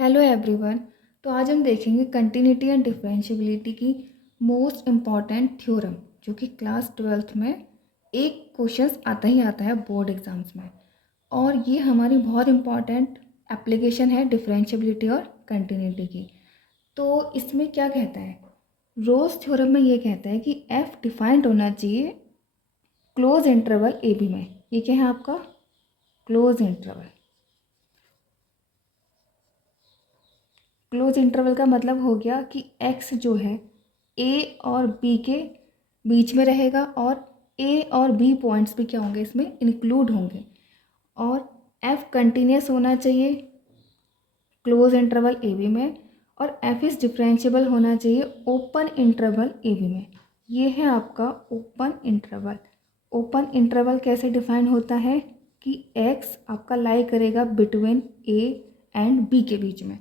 Hello everyone. तो आज हम देखेंगे कंटिन्यूटी एंड डिफरेंशियबिलिटी की मोस्ट इम्पॉर्टेंट थ्योरम, जो कि क्लास 12th में एक क्वेश्चंस आता ही आता है बोर्ड एग्जाम्स में। और ये हमारी बहुत इम्पॉर्टेंट एप्लीकेशन है डिफरेंशियबिलिटी और कंटिन्यूटी की। तो इसमें क्या कहता है, रोज थ्योरम में ये कहता है कि एफ डिफाइंड होना चाहिए क्लोज इंटरवल ए बी में। ये क्या है आपका क्लोज इंटरवल। क्लोज इंटरवल का मतलब हो गया कि x जो है a और b के बीच में रहेगा और a और b पॉइंट्स भी क्या होंगे, इसमें इंक्लूड होंगे। और f कंटिन्यूस होना चाहिए क्लोज इंटरवल ए बी में, और f इज़ डिफरेंशिएबल होना चाहिए ओपन इंटरवल ए बी में। ये है आपका ओपन इंटरवल। ओपन इंटरवल कैसे डिफाइन होता है कि x आपका लाई करेगा बिटवीन a एंड b के बीच में,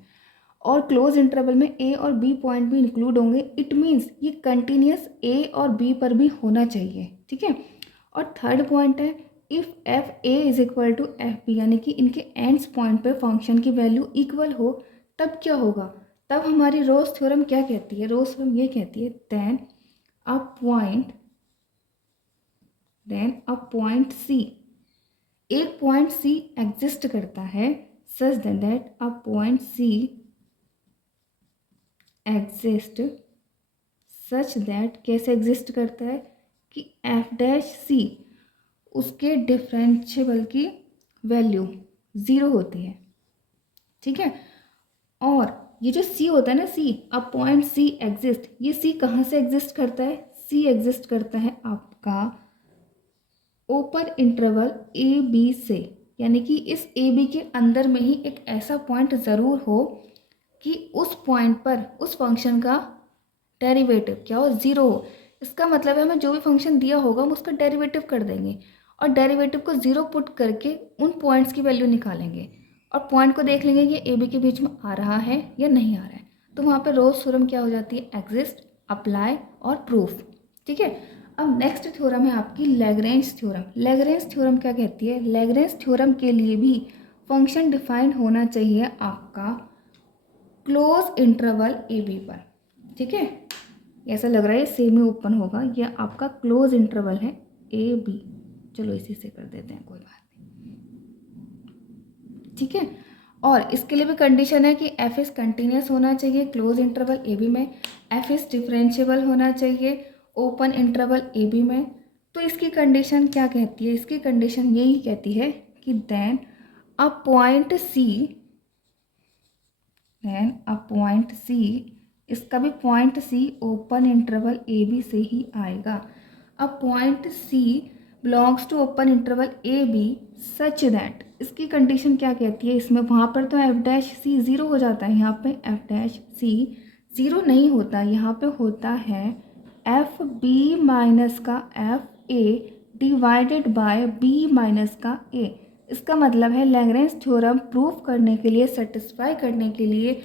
और क्लोज इंटरवल में ए और बी पॉइंट भी इंक्लूड होंगे। इट मीन्स ये कंटिन्यूस ए और बी पर भी होना चाहिए, ठीक है। और थर्ड पॉइंट है if F A is equal to F B, यानी कि इनके एंड्स पॉइंट पे फंक्शन की वैल्यू इक्वल हो, तब क्या होगा, तब हमारी रोज थ्योरम क्या कहती है, रोज थ्योरम ये कहती है देन अ पॉइंट सी, एक पॉइंट सी एग्जिस्ट करता है such that a point C exist such that, कैसे एग्जिस्ट करता है कि एफ डैश सी उसके डिफरेंशिएबल की वैल्यू ज़ीरो होती है, ठीक है। और ये जो सी होता है ना, सी अ पॉइंट सी एग्जिस्ट, ये सी कहाँ से एग्जिस्ट करता है, सी एग्जिस्ट करता है आपका ओपन इंटरवल ए बी से, यानी कि इस ए बी के अंदर में ही एक ऐसा पॉइंट ज़रूर हो कि उस पॉइंट पर उस फंक्शन का डेरिवेटिव क्या हो, ज़ीरो हो। इसका मतलब है हमें जो भी फंक्शन दिया होगा हम उसका डेरिवेटिव कर देंगे और डेरिवेटिव को ज़ीरो पुट करके उन पॉइंट्स की वैल्यू निकालेंगे और पॉइंट को देख लेंगे कि ए बी के बीच में आ रहा है या नहीं आ रहा है। तो वहाँ पर रोज थ्योरम क्या हो जाती है, एग्जिस्ट, अप्लाई और प्रूफ, ठीक है। अब नेक्स्ट थ्योरम है आपकी लैग्रेंज थ्योरम। लैग्रेंज थ्योरम क्या कहती है, लैग्रेंज थ्योरम के लिए भी फंक्शन डिफाइंड होना चाहिए आपका क्लोज इंटरवल ए बी पर, ठीक है। ऐसा लग रहा है सेमी ओपन होगा, यह आपका क्लोज इंटरवल है ए बी। चलो इसी से कर देते हैं, कोई बात नहीं, ठीक है। और इसके लिए भी कंडीशन है कि एफ इज़ कंटिन्यूस होना चाहिए क्लोज इंटरवल ए बी में, एफ इज़ डिफरेंशिएबल होना चाहिए ओपन इंटरवल ए बी में। तो इसकी कंडीशन क्या कहती है, इसकी कंडीशन यही कहती है कि देन अ पॉइंट सी, इसका भी point C open interval A B से ही आएगा। अब point C belongs to open interval A B such that, इसकी कंडीशन क्या कहती है, इसमें वहाँ पर तो एफ डैश सी ज़ीरो हो जाता है, यहाँ पे एफ डैश सी ज़ीरो नहीं होता, यहाँ पे होता है एफ बी माइनस का F A divided by B minus का ए। इसका मतलब है लैग्रेंज थ्योरम प्रूफ करने के लिए, सेटिस्फाई करने के लिए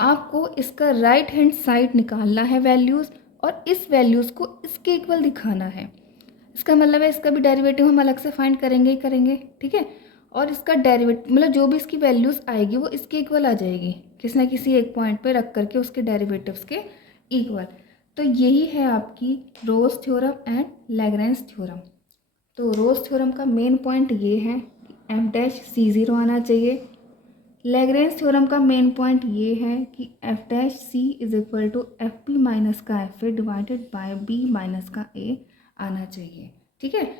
आपको इसका राइट हैंड साइड निकालना है वैल्यूज़, और इस वैल्यूज़ को इसके इक्वल दिखाना है। इसका मतलब है इसका भी डेरिवेटिव हम अलग से फाइंड करेंगे ही करेंगे, ठीक है। और इसका डेरिवेटिव मतलब जो भी इसकी वैल्यूज़ आएगी वो इसके इक्वल आ जाएगी, किसी ना किसी एक पॉइंट पे रख करके उसके डेरिवेटिव्स के इक्वल। तो यही है आपकी Rolle theorem and Lagrange theorem. तो रोज थ्योरम का मेन पॉइंट ये है कि एफ डैश सी ज़ीरो आना चाहिए। लैग्रेंज थ्योरम का मेन पॉइंट ये है कि f dash c is equal to F B minus का F A divided by B minus का ए आना चाहिए, ठीक है।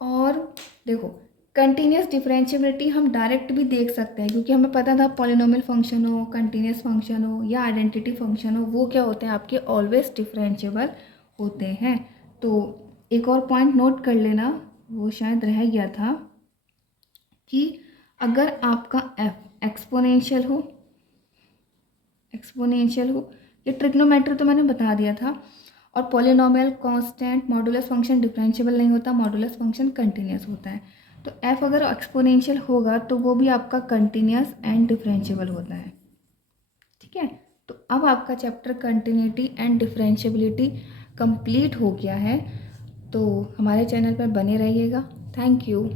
और देखो कंटिन्यूस डिफरेंशिएबिलिटी हम डायरेक्ट भी देख सकते हैं, क्योंकि हमें पता था पॉलिनोमियल फंक्शन हो, कंटिन्यूस फंक्शन हो या आइडेंटिटी फंक्शन हो, वो क्या होते हैं आपके ऑलवेज डिफरेंशिएबल होते हैं। तो एक और पॉइंट नोट कर लेना, वो शायद रह गया था, कि अगर आपका f एक्सपोनेंशियल हो, ये ट्रिग्नोमेट्री तो मैंने बता दिया था, और polynomial constant modulus function differentiable नहीं होता, मॉडुलस फंक्शन कंटिन्यूस होता है। तो f अगर एक्सपोनेंशियल होगा तो वो भी आपका कंटिन्यूस एंड डिफरेंशिएबल होता है, ठीक है। तो अब आपका chapter continuity and differentiability complete हो गया है। तो हमारे चैनल पर बने रहिएगा। Thank you.